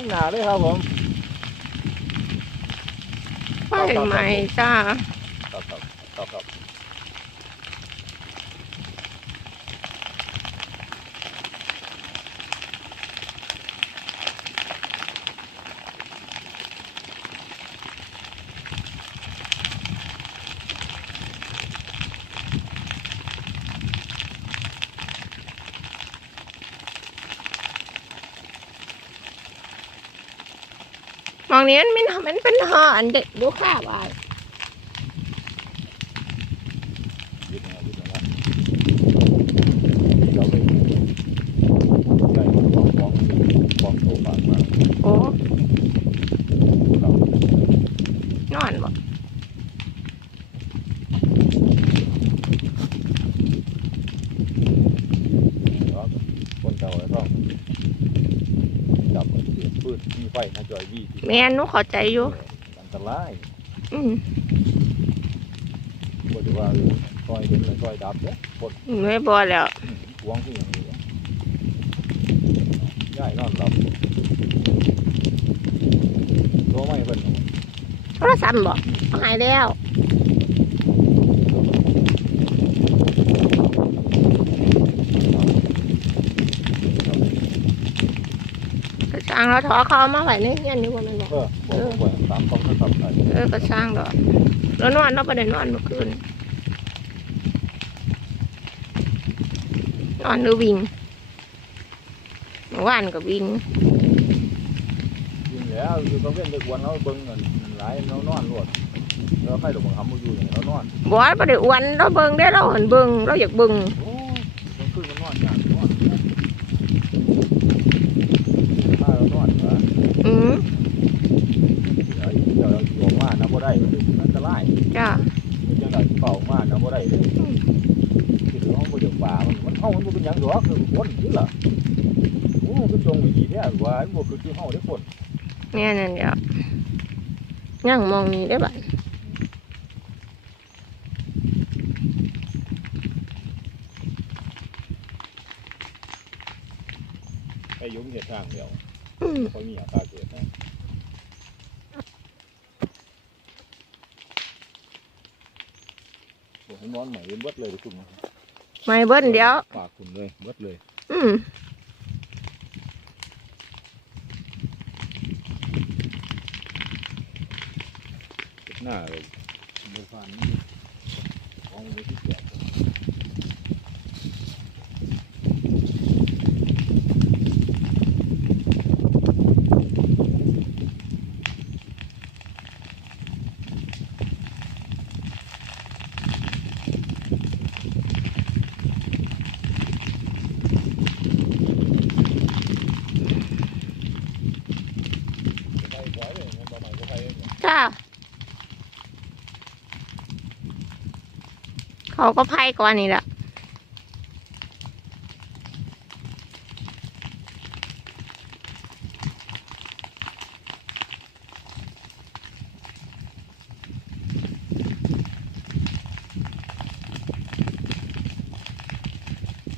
ทั้งหนาเลยครับผมไฟไหม้จ้า ครับครับครับครับ มองนี้มันไม่มันเป็นหออันเด็กดูข้าวอะยึดนะยึดนะเราไปใส่ของของของโตปากมาโอ้นอนบ่ เราคนเก่าแล้วต้องจับมันเสียบ พืชมีไฟนะจอยวี่ที่แม่นหนูเข้าใจอยู่ อันตรายอืมบ่ได้ว่าเออซอยเห็นเลยซอยดับเนี่ยคนไม่บ่แล้ว หวงที่อย่างนี้วะย่ายนอนหลับโทรไม่เพิ่นโทรศัพท์บ่หายแล้ว กระช่างแล้วถอเขาเอามาไว้ในเฮียนนี่ว่ามันบอกเออบอกว่าตามต้องทำอะไรเออกระช่างดอกแล้วนอนเราไปได้นอนเมื่อคืนนอนหรือวิ่งเมื่อวานก็วิ่งยิงแล้วอยู่กับเพื่อนเด็กวันเราเบิ่งเงินหลายเรานอนรวดเราใครดอกบังคับมาอยู่อย่างเรานอนบอยบ่ได้อ้วนเราเบิ่งได้เราเห็นเบิ่งเราอยากเบิ่งโอ้ยมันขึ้นมันนอนอย่างนอนถ้าเรานอนเหรอ อืม เดี๋ยวเดี๋ยวเราอยู่มาน้ำบ่ ได้มันอันตรายจ้ามันจะไหลเป่ามาน้ำบ่ได้เลยคือห้องบ่เดือดป่ามันมันเฮามันบ่เป็นหยังดอกคือคนนี่ล่ะโอ้ก็จงดีแท้ว่ามันบ่คือคือเฮาได้คนเนี่ยนั่นเดียวย่างมองนี่ได้บ่ไปยุ่งเฮ็ดทางเดียวอืมเขามีอาตาเกิดนะบอก ให้นอนใหม่เบิดเลยคุณไม่เบิ้นเดียวฝากคุณเลยเบิดเลยอืมหน้าเลยโมฟันของไว้ที่ จ้า เขาก็ไพ่ก่อนนี่แหละ